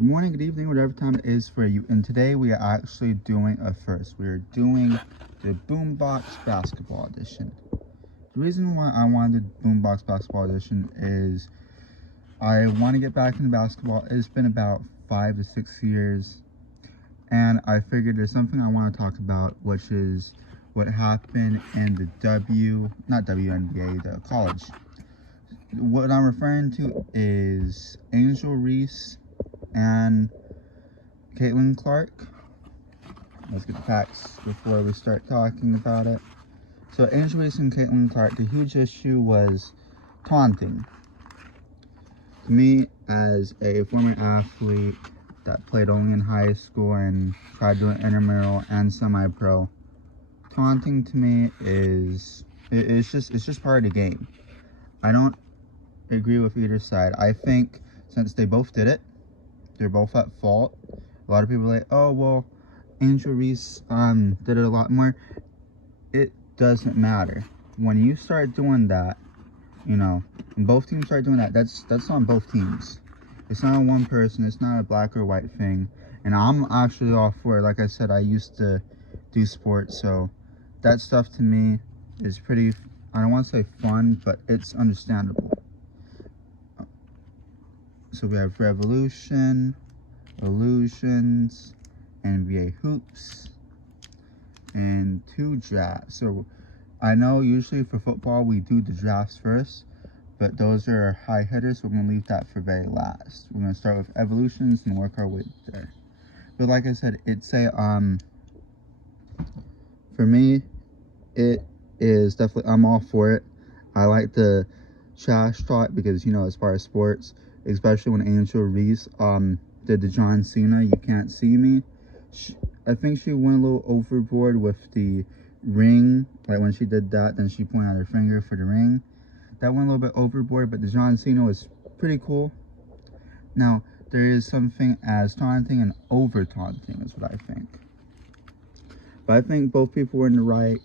Good morning, good evening, whatever time it is for you. And today we are actually doing a first. We are doing the boombox basketball edition. The reason why I wanted the boombox basketball edition is I want to get back into basketball. It's been about 5 to 6 years, and I figured there's something I want to talk about, which is what happened in the not WNBA, the college. What I'm referring to is Angel Reese and Caitlin Clark. Let's get the facts before we start talking about it. So Angel Reese and Caitlin Clark, the huge issue was taunting. To me, as a former athlete that played only in high school and tried doing intramural and semi-pro, taunting to me is it's just part of the game. I don't agree with either side. I think since they both did it, they're both at fault. A lot of people are like, oh well, Angel Reese did it a lot more. It doesn't matter. When you start doing that, when both teams start doing that, that's on both teams. It's not on one person. It's not a black or white thing. And I'm actually all for it. Like I said, I used to do sports, so that stuff to me is pretty, I don't want to say fun, but it's understandable. So we have Revolution, Illusions, NBA Hoops, and 2 drafts. So I know usually for football we do the drafts first, but those are high hitters, so we're going to leave that for very last. We're going to start with Evolutions and work our way there. But like I said, it's a for me, it is definitely, I'm all for it. I like the trash talk because, as far as sports, especially when Angel Reese did the John Cena "You Can't See Me," I think she went a little overboard with the ring. Like when she did that, then she pointed out her finger for the ring. That went a little bit overboard, but the John Cena was pretty cool. Now, there is something as taunting and over taunting is what I think. But I think both people were in the right.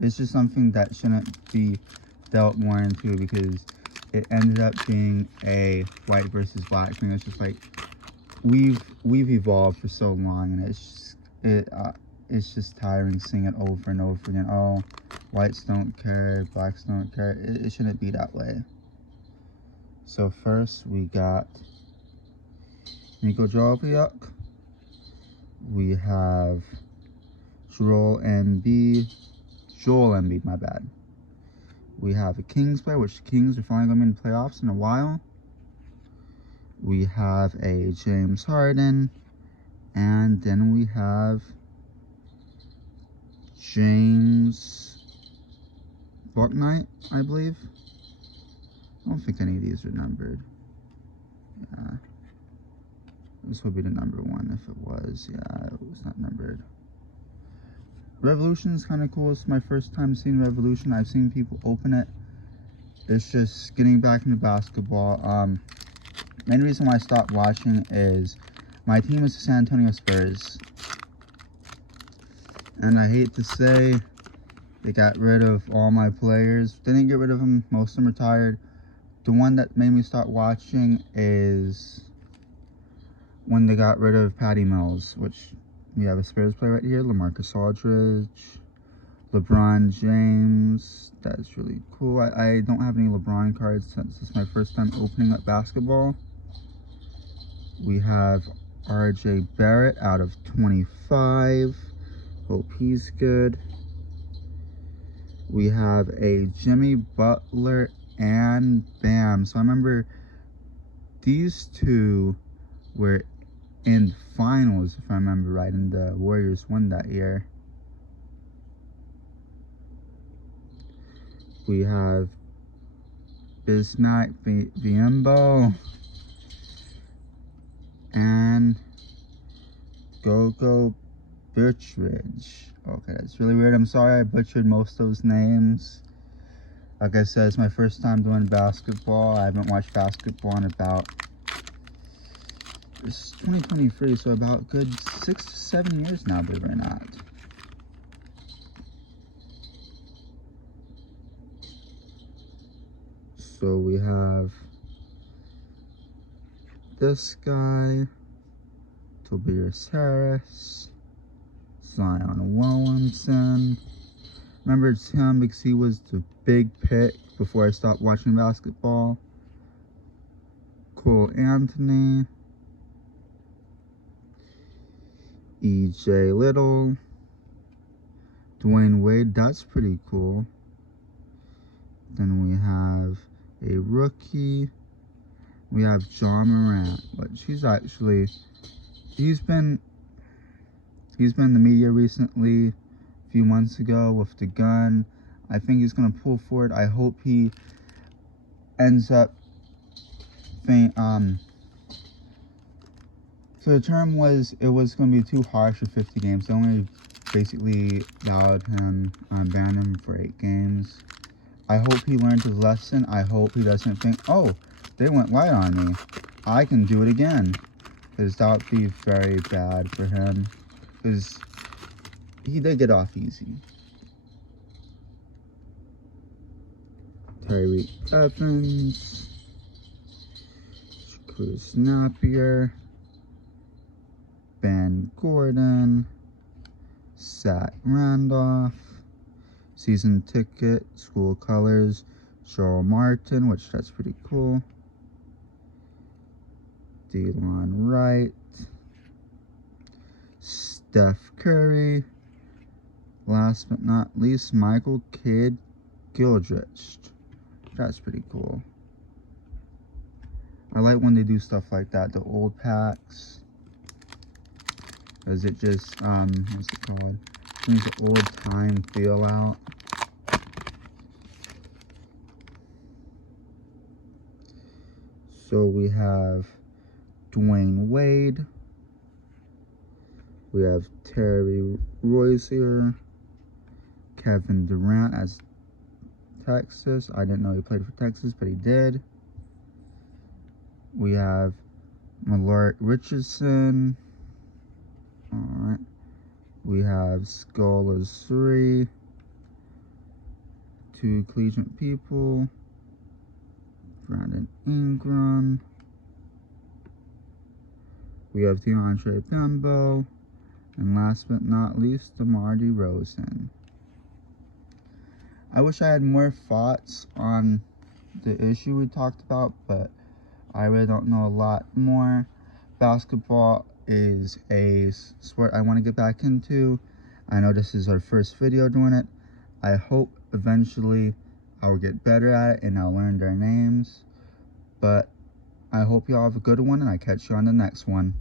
It's just something that shouldn't be dealt more into because it ended up being a white versus black thing. It's just like we've evolved for so long, and it's just tiring seeing it over and over again. Oh, whites don't care, blacks don't care. It shouldn't be that way. So first we got Nico Joviak. We have Joel Embiid, my bad. We have a Kings player, which the Kings are finally going to be in the playoffs in a while. We have a James Harden. And then we have James Bouknight, I believe. I don't think any of these are numbered. Yeah. This would be the number 1 if it was. Yeah, it was not numbered. Revolution is kind of cool. It's my first time seeing Revolution. I've seen people open it. It's just getting back into basketball. Main reason why I stopped watching is my team is the San Antonio Spurs. And I hate to say, they got rid of all my players. They didn't get rid of them. Most of them retired. The one that made me start watching is when they got rid of Patty Mills, which we have a Spurs player right here, LaMarcus Aldridge, LeBron James. That's really cool. I don't have any LeBron cards since it's my first time opening up basketball. We have RJ Barrett out of 25. Hope he's good. We have a Jimmy Butler and Bam. So I remember these two were in finals, if I remember right, and the Warriors won that year. We have Bismack Biyombo and Gogo Birchridge. Okay, that's really weird. I'm sorry I butchered most of those names. Like I said, it's my first time doing basketball. I haven't watched basketball in about, it's 2023, so about good 6 to 7 years now, believe it or not. So we have this guy, Tobias Harris, Zion Williamson. Remember it's him because he was the big pick before I stopped watching basketball. Cole Anthony, E.J. Little, Dwayne Wade, that's pretty cool. Then we have a rookie. We have John Morant, which he's been in the media recently, a few months ago with the gun. I think he's gonna pull for it. I hope he ends up so the term was, it was going to be too harsh for 50 games. They only basically allowed him, banned him for 8 games. I hope he learned his lesson. I hope he doesn't think, oh, they went light on me, I can do it again. Because that would be very bad for him. Because he did get off easy. Tyreke Evans, Chris Napier, Ben Gordon, Zach Randolph, season ticket, school colors, Cheryl Martin, which that's pretty cool, Delon Wright, Steph Curry, last but not least, Michael Kidd Gildrich. That's pretty cool. I like when they do stuff like that, the old packs. Because it just, what's it called? Brings the old time feel out. So we have Dwayne Wade. We have Terry Rozier. Kevin Durant as Texas. I didn't know he played for Texas, but he did. We have Malort Richardson. Alright. We have Scholars 3. 2 collegiate people. Brandon Ingram. We have DeAndre Bimbo. And last but not least, DeMar DeRozan. I wish I had more thoughts on the issue we talked about, but I really don't know a lot more. Basketball is a sport I want to get back into. I know this is our first video doing it. I hope eventually I'll get better at it and I'll learn their names. But I hope y'all have a good one, and I catch you on the next one.